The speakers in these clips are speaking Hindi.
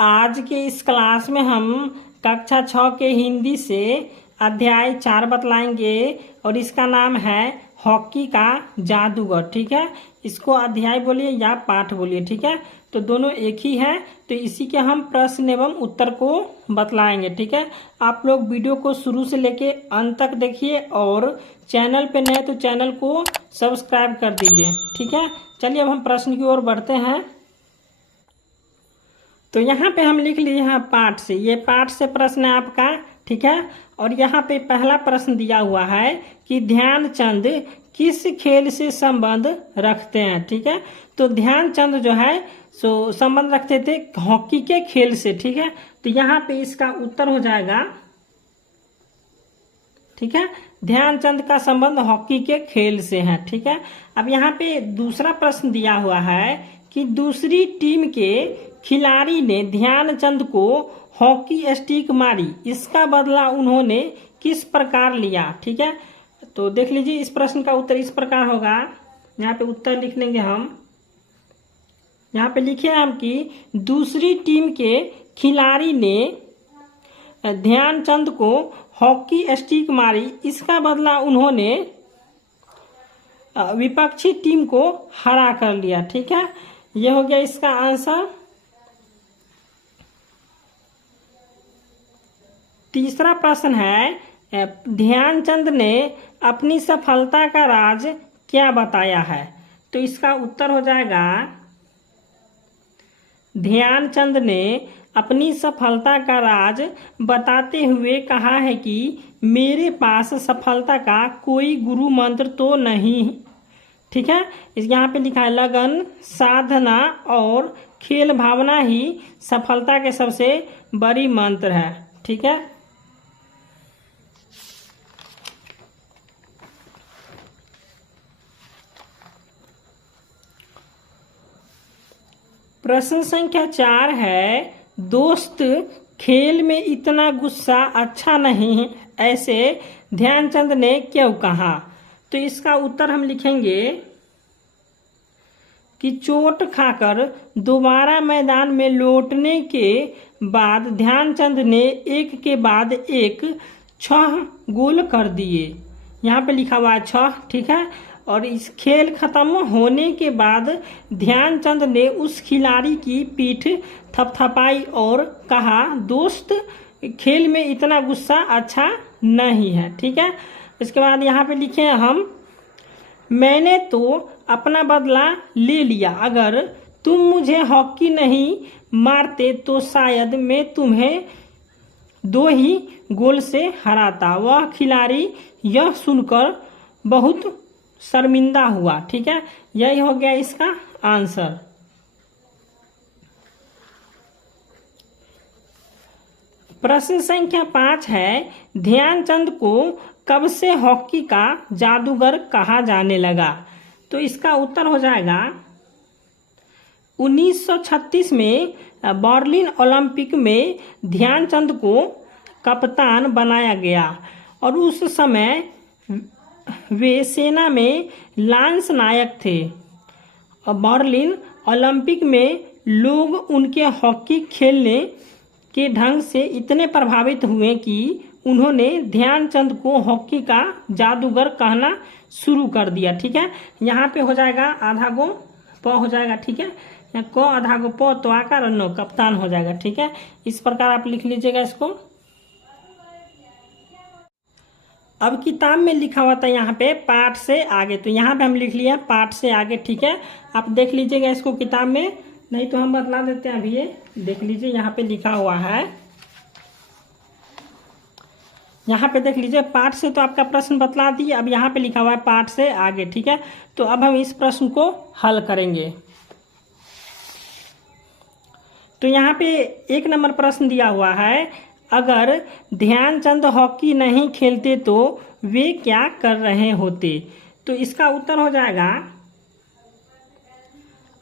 आज के इस क्लास में हम कक्षा 6 के हिंदी से अध्याय 4 बतलाएंगे और इसका नाम है हॉकी का जादूगर। ठीक है, इसको अध्याय बोलिए या पाठ बोलिए। ठीक है, तो दोनों एक ही है, तो इसी के हम प्रश्न एवं उत्तर को बतलाएंगे। ठीक है, आप लोग वीडियो को शुरू से लेके अंत तक देखिए और चैनल पे नए तो चैनल को सब्सक्राइब कर दीजिए। ठीक है, चलिए अब हम प्रश्न की ओर बढ़ते हैं। तो यहाँ पे हम लिख लिए यहाँ पाठ से, ये पाठ से प्रश्न है आपका। ठीक है, और यहाँ पे पहला प्रश्न दिया हुआ है कि ध्यानचंद किस खेल से संबंध रखते हैं। ठीक है, तो ध्यानचंद जो है सो संबंध रखते थे हॉकी के खेल से। ठीक है, तो यहाँ पे इसका उत्तर हो जाएगा, ठीक है, ध्यानचंद का संबंध हॉकी के खेल से है। ठीक है, अब यहाँ पे दूसरा प्रश्न दिया हुआ है कि दूसरी टीम के खिलाड़ी ने ध्यानचंद को हॉकी स्टिक मारी, इसका बदला उन्होंने किस प्रकार लिया। ठीक है, तो देख लीजिए इस प्रश्न का उत्तर इस प्रकार होगा। यहाँ पे उत्तर लिख लेंगे हम, यहाँ पे लिखे हम कि दूसरी टीम के खिलाड़ी ने ध्यानचंद को हॉकी स्टिक मारी, इसका बदला उन्होंने विपक्षी टीम को हरा कर लिया। ठीक है, यह हो गया इसका आंसर। तीसरा प्रश्न है ध्यानचंद ने अपनी सफलता का राज क्या बताया है। तो इसका उत्तर हो जाएगा ध्यानचंद ने अपनी सफलता का राज बताते हुए कहा है कि मेरे पास सफलता का कोई गुरु मंत्र तो नहीं। ठीक है, यहाँ पे लिखा है लगन, साधना और खेल भावना ही सफलता के सबसे बड़ी मंत्र है। ठीक है, प्रश्न संख्या 4 है दोस्त खेल में इतना गुस्सा अच्छा नहीं है, ऐसे ध्यानचंद ने क्यों कहा। तो इसका उत्तर हम लिखेंगे कि चोट खाकर दोबारा मैदान में लौटने के बाद ध्यानचंद ने एक के बाद एक 6 गोल कर दिए। यहाँ पे लिखा हुआ है 6। ठीक है, और इस खेल खत्म होने के बाद ध्यानचंद ने उस खिलाड़ी की पीठ थपथपाई और कहा दोस्त खेल में इतना गुस्सा अच्छा नहीं है। ठीक है, इसके बाद यहाँ पे लिखे हम मैंने तो अपना बदला ले लिया, अगर तुम मुझे हॉकी नहीं मारते तो शायद मैं तुम्हें 2 ही गोल से हराता। वह खिलाड़ी यह सुनकर बहुत शर्मिंदा हुआ। ठीक है, यही हो गया इसका आंसर। प्रश्न संख्या 5 है ध्यानचंद को कब से हॉकी का जादूगर कहा जाने लगा। तो इसका उत्तर हो जाएगा 1936 में बर्लिन ओलंपिक में ध्यानचंद को कप्तान बनाया गया और उस समय वे सेना में लांस नायक थे। बर्लिन ओलंपिक में लोग उनके हॉकी खेलने के ढंग से इतने प्रभावित हुए कि उन्होंने ध्यानचंद को हॉकी का जादूगर कहना शुरू कर दिया। ठीक है, यहाँ पे हो जाएगा आधा गो प हो जाएगा। ठीक है, यहाँ क आधा गो प तो आकार नो कप्तान हो जाएगा। ठीक है, इस प्रकार आप लिख लीजिएगा इसको। अब किताब में लिखा हुआ था यहाँ पे पाठ से आगे, तो यहाँ पे हम लिख लिया पाठ से आगे। ठीक है, आप देख लीजिएगा इसको किताब में, नहीं तो हम बतला देते हैं। अभी ये देख लीजिए यहाँ पे लिखा हुआ है, यहाँ पे देख लीजिए पाठ से तो आपका प्रश्न बतला दिए, अब यहाँ पे लिखा हुआ है पाठ से आगे। ठीक है, तो अब हम इस प्रश्न को हल करेंगे। तो यहाँ पे 1 नंबर प्रश्न दिया हुआ है अगर ध्यानचंद हॉकी नहीं खेलते तो वे क्या कर रहे होते। तो इसका उत्तर हो जाएगा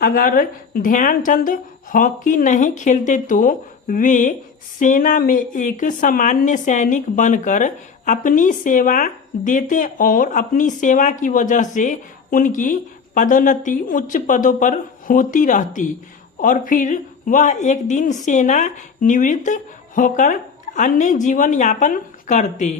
अगर ध्यानचंद हॉकी नहीं खेलते तो वे सेना में एक सामान्य सैनिक बनकर अपनी सेवा देते और अपनी सेवा की वजह से उनकी पदोन्नति उच्च पदों पर होती रहती और फिर वह एक दिन सेना निवृत्त होकर अन्य जीवन यापन करते।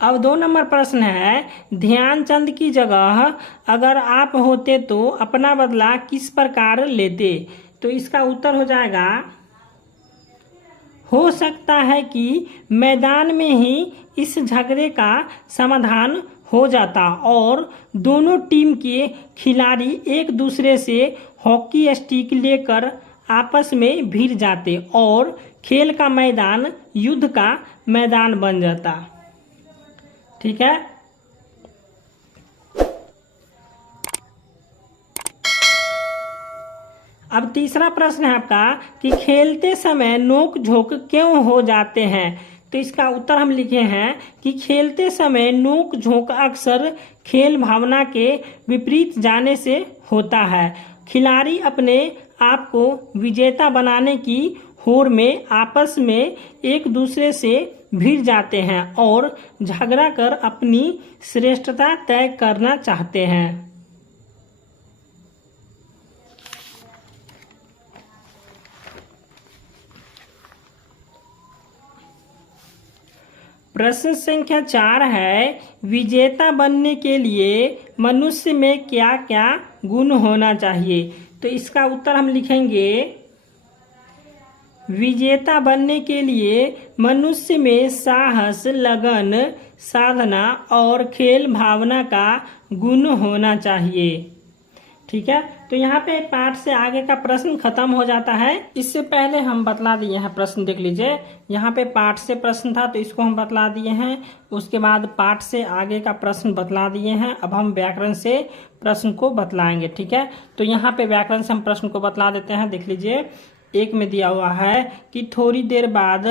अब 2 नंबर प्रश्न है, ध्यानचंद की जगह अगर आप होते तो अपना बदला किस प्रकार लेते। तो इसका उत्तर हो जाएगा, हो सकता है कि मैदान में ही इस झगड़े का समाधान हो जाता और दोनों टीम के खिलाड़ी एक दूसरे से हॉकी स्टिक लेकर आपस में भिड़ जाते और खेल का मैदान युद्ध का मैदान बन जाता। ठीक है। अब तीसरा प्रश्न है आपका कि खेलते समय नोक झोंक क्यों हो जाते हैं। तो इसका उत्तर हम लिखे हैं कि खेलते समय नोक झोंक अक्सर खेल भावना के विपरीत जाने से होता है। खिलाड़ी अपने आप को विजेता बनाने की होड़ में आपस में एक दूसरे से भिड़ जाते हैं और झगड़ा कर अपनी श्रेष्ठता तय करना चाहते हैं। प्रश्न संख्या 4 है, विजेता बनने के लिए मनुष्य में क्या क्या गुण होना चाहिए। तो इसका उत्तर हम लिखेंगे, विजेता बनने के लिए मनुष्य में साहस, लगन, साधना और खेल भावना का गुण होना चाहिए। ठीक है। तो यहाँ पे पाठ से आगे का प्रश्न खत्म हो जाता है। इससे पहले हम बतला दिए हैं, प्रश्न देख लीजिए। यहाँ पे पाठ से प्रश्न था तो इसको हम बतला दिए हैं। उसके बाद पाठ से आगे का प्रश्न बतला दिए हैं। अब हम व्याकरण से प्रश्न को बतलाएंगे। ठीक है। तो यहाँ पे व्याकरण से हम प्रश्न को बतला देते हैं। देख लीजिए, 1 में दिया हुआ है कि थोड़ी देर बाद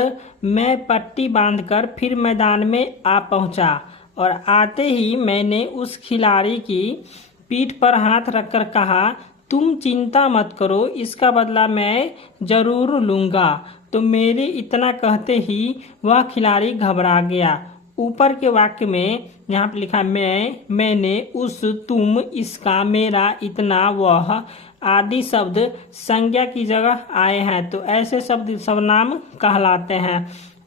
मैं पट्टी बांधकर फिर मैदान में आ पहुंचा और आते ही मैंने उस खिलाड़ी की पीठ पर हाथ रखकर कहा, तुम चिंता मत करो, इसका बदला मैं जरूर लूंगा। तो मेरे इतना कहते ही वह खिलाड़ी घबरा गया। ऊपर के वाक्य में यहाँ पे लिखा मैंने, उस, तुम, इसका, मेरा, इतना, वह आदि शब्द संज्ञा की जगह आए हैं तो ऐसे शब्द सर्वनाम कहलाते हैं।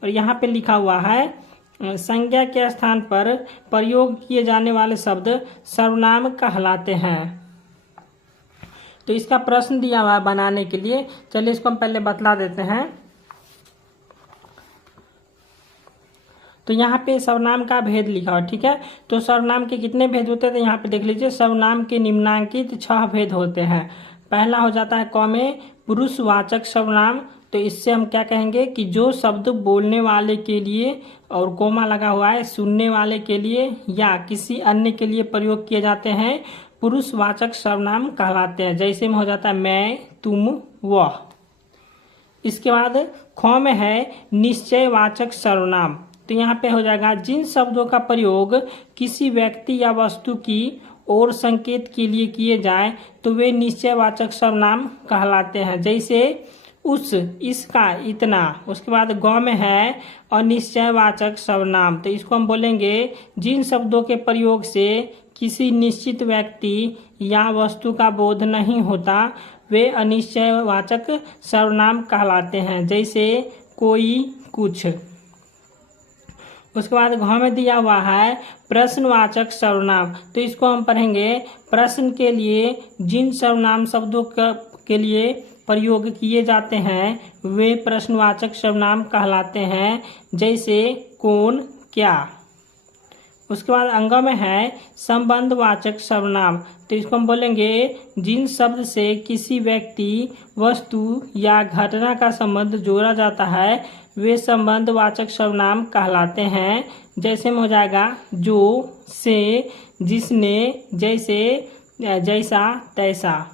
और यहाँ पे लिखा हुआ है संज्ञा के स्थान पर प्रयोग किए जाने वाले शब्द सर्वनाम कहलाते हैं। तो इसका प्रश्न दिया हुआ बनाने के लिए, चलिए इसको हम पहले बतला देते हैं। तो यहाँ पे सर्वनाम का भेद लिखा हुआ। ठीक है। तो सर्वनाम के कितने भेद होते हैं तो यहाँ पे देख लीजिए, सर्वनाम के निम्नांकित 6 भेद होते हैं। पहला हो जाता है क में पुरुषवाचक सर्वनाम। तो इससे हम क्या कहेंगे कि जो शब्द बोलने वाले के लिए और कोमा लगा हुआ है सुनने वाले के लिए या किसी अन्य के लिए प्रयोग किए जाते हैं पुरुषवाचक सर्वनाम कहलाते हैं। जैसे में हो जाता है मैं, तुम, वह। इसके बाद ख में है निश्चयवाचक सर्वनाम। तो यहाँ पे हो जाएगा जिन शब्दों का प्रयोग किसी व्यक्ति या वस्तु की और संकेत के लिए किए जाए तो वे निश्चयवाचक सर्वनाम कहलाते हैं। जैसे उस, इसका, इतना। उसके बाद ग में है अनिश्चयवाचक सर्वनाम। तो इसको हम बोलेंगे जिन शब्दों के प्रयोग से किसी निश्चित व्यक्ति या वस्तु का बोध नहीं होता वे अनिश्चयवाचक सर्वनाम कहलाते हैं। जैसे कोई, कुछ। उसके बाद घ में दिया हुआ है प्रश्नवाचक सर्वनाम। तो इसको हम पढ़ेंगे प्रश्न के लिए जिन सर्वनाम शब्दों के लिए प्रयोग किए जाते हैं वे प्रश्नवाचक सर्वनाम कहलाते हैं। जैसे कौन, क्या। उसके बाद अंग में है संबंधवाचक सर्वनाम। तो इसको हम बोलेंगे जिन शब्द से किसी व्यक्ति, वस्तु या घटना का संबंध जोड़ा जाता है वे संबंधवाचक सर्वनाम कहलाते हैं। जैसे में हो जाएगा जो, से, जिसने, जैसे, जैसा, तैसा।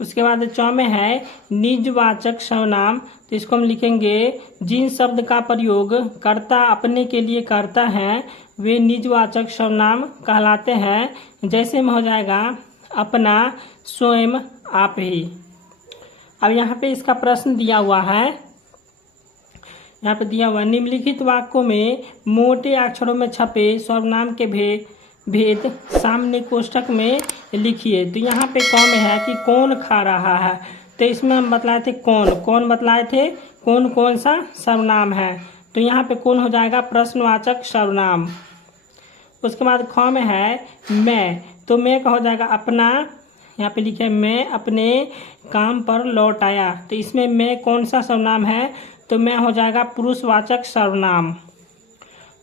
उसके बाद च में है निजवाचक सर्वनाम। तो इसको हम लिखेंगे जिन शब्द का प्रयोग कर्ता अपने के लिए करता है वे निजवाचक सर्वनाम कहलाते हैं। जैसे में हो जाएगा अपना, स्वयं, आप ही। अब यहाँ पे इसका प्रश्न दिया हुआ है। यहाँ पे दिया हुआ निम्नलिखित वाक्यों में मोटे अक्षरों में छपे सर्वनाम के भेद सामने कोष्ठक में लिखिए। तो यहाँ पे क में है कि कौन खा रहा है, तो इसमें हम बतलाए थे कौन बतलाए थे, कौन कौन सा सर्वनाम है। तो यहाँ पे कौन हो जाएगा प्रश्नवाचक सर्वनाम। उसके बाद ख में है मैं, तो मैं का हो जाएगा अपना, यहाँ पे लिखे मैं अपने काम पर लौट आया। तो इसमें मैं कौन सा सर्वनाम है, तो मैं हो जाएगा पुरुषवाचक सर्वनाम।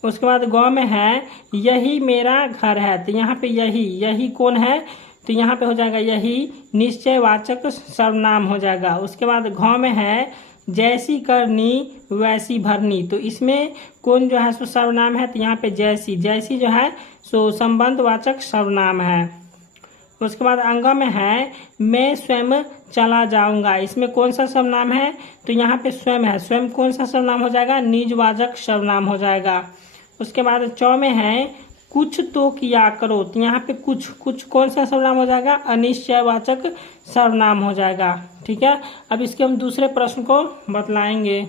उसके बाद गौ में है यही मेरा घर है, तो यहाँ पे यही कौन है, तो यहाँ पे हो जाएगा यही निश्चयवाचक सर्वनाम हो जाएगा। उसके बाद घ में है जैसी करनी वैसी भरनी, तो इसमें कौन जो है सो सर्वनाम है, तो यहाँ पे जैसी जो है सो संबंधवाचक सर्वनाम है। उसके बाद अंग में है मैं स्वयं चला जाऊंगा, इसमें कौन सा सर्वनाम है, तो यहाँ पे स्वयं है, स्वयं कौन सा सर्वनाम हो जाएगा निजवाचक सर्वनाम हो जाएगा। उसके बाद च में है कुछ तो किया करो, तो यहाँ पे कुछ कौन सा सर्वनाम हो जाएगा अनिश्चयवाचक सर्वनाम हो जाएगा। ठीक है, अब इसके हम दूसरे प्रश्न को बतलाएंगे।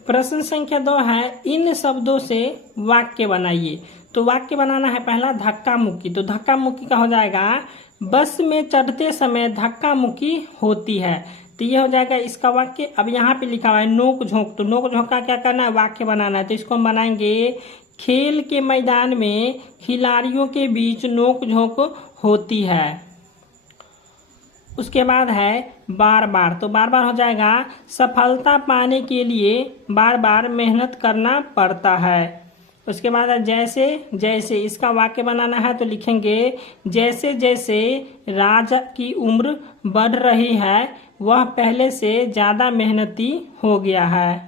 प्रश्न संख्या 2 है इन शब्दों से वाक्य बनाइए। तो वाक्य बनाना है पहला धक्का मुक्की, तो धक्का मुक्की का हो जाएगा बस में चढ़ते समय धक्का मुक्की होती है, तो ये हो जाएगा इसका वाक्य। अब यहाँ पे लिखा हुआ है नोक झोंक, तो नोक झोंक का क्या करना है वाक्य बनाना है, तो इसको हम बनाएंगे खेल के मैदान में खिलाड़ियों के बीच नोक झोंक होती है। उसके बाद है बार बार, तो बार बार हो जाएगा सफलता पाने के लिए बार बार मेहनत करना पड़ता है। उसके बाद है जैसे जैसे, इसका वाक्य बनाना है तो लिखेंगे जैसे जैसे राजा की उम्र बढ़ रही है वह पहले से ज़्यादा मेहनती हो गया है।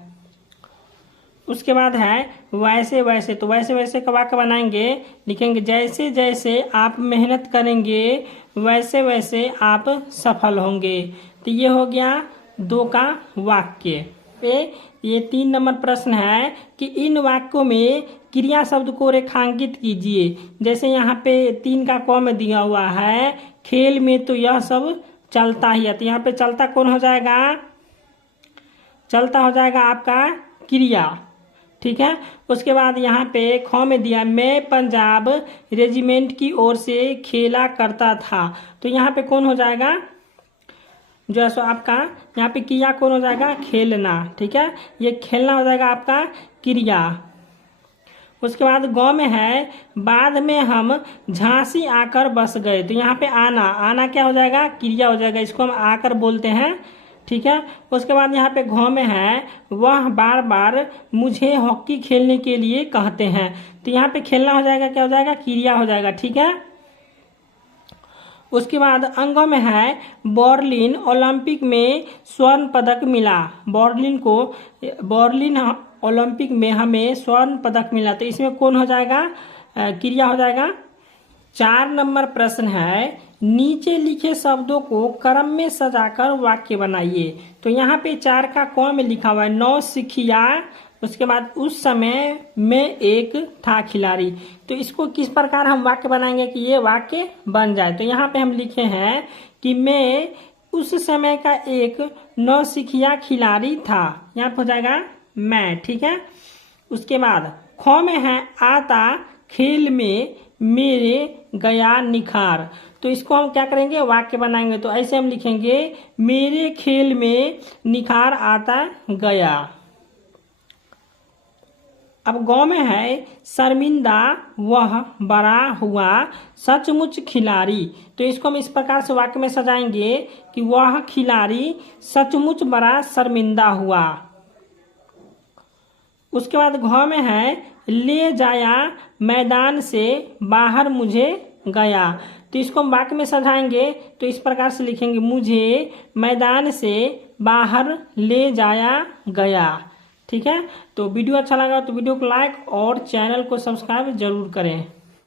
उसके बाद है वैसे वैसे, तो वैसे वैसे का वाक्य बनाएंगे, लिखेंगे जैसे जैसे आप मेहनत करेंगे वैसे वैसे आप सफल होंगे। तो ये हो गया 2 का वाक्य। पे ये 3 नंबर प्रश्न है कि इन वाक्यों में क्रिया शब्द को रेखांकित कीजिए। जैसे यहाँ पे 3 का क में दिया हुआ है खेल में, तो यह सब चलता ही है, तो यहाँ पे चलता कौन हो जाएगा, चलता हो जाएगा आपका क्रिया। ठीक है, उसके बाद यहाँ पे ख में दिया मैं पंजाब रेजिमेंट की ओर से खेला करता था, तो यहाँ पे कौन हो जाएगा जो है सो आपका यहाँ पे क्रिया कौन हो जाएगा खेलना। ठीक है, ये खेलना हो जाएगा आपका क्रिया। उसके बाद गौ में है बाद में हम झांसी आकर बस गए, तो यहाँ पे आना क्या हो जाएगा क्रिया हो जाएगा, इसको हम आकर बोलते हैं। ठीक है, उसके बाद यहाँ पे घ में है वह बार बार मुझे हॉकी खेलने के लिए कहते हैं, तो यहाँ पे खेलना हो जाएगा क्या हो जाएगा क्रिया हो जाएगा। ठीक है, उसके बाद अंगों में है बर्लिन ओलंपिक में स्वर्ण पदक मिला, बर्लिन ओलंपिक में हमें स्वर्ण पदक मिला, तो इसमें कौन हो जाएगा क्रिया हो जाएगा। 4 नंबर प्रश्न है नीचे लिखे शब्दों को क्रम में सजाकर वाक्य बनाइए। तो यहाँ पे 4 का क में लिखा हुआ है नौसिखिया, उसके बाद उस समय में एक था खिलाड़ी, तो इसको किस प्रकार हम वाक्य बनाएंगे कि ये वाक्य बन जाए। तो यहाँ पे हम लिखे हैं कि मैं उस समय का एक नौसिखिया खिलाड़ी था, यहाँ पे हो जाएगा मैं। ठीक है, उसके बाद ख में है आता खेल में मेरे गया निखार, तो इसको हम क्या करेंगे वाक्य बनाएंगे, तो ऐसे हम लिखेंगे मेरे खेल में निखार आता गया। अब गौ में है शर्मिंदा वह बड़ा हुआ सचमुच खिलाड़ी, तो इसको हम इस प्रकार से वाक्य में सजाएंगे कि वह खिलाड़ी सचमुच बड़ा शर्मिंदा हुआ। उसके बाद घ में है ले जाया मैदान से बाहर मुझे गया, तो इसको हम वाक्य में सजाएंगे तो इस प्रकार से लिखेंगे मुझे मैदान से बाहर ले जाया गया। ठीक है, तो वीडियो अच्छा लगा तो वीडियो को लाइक और चैनल को सब्सक्राइब जरूर करें।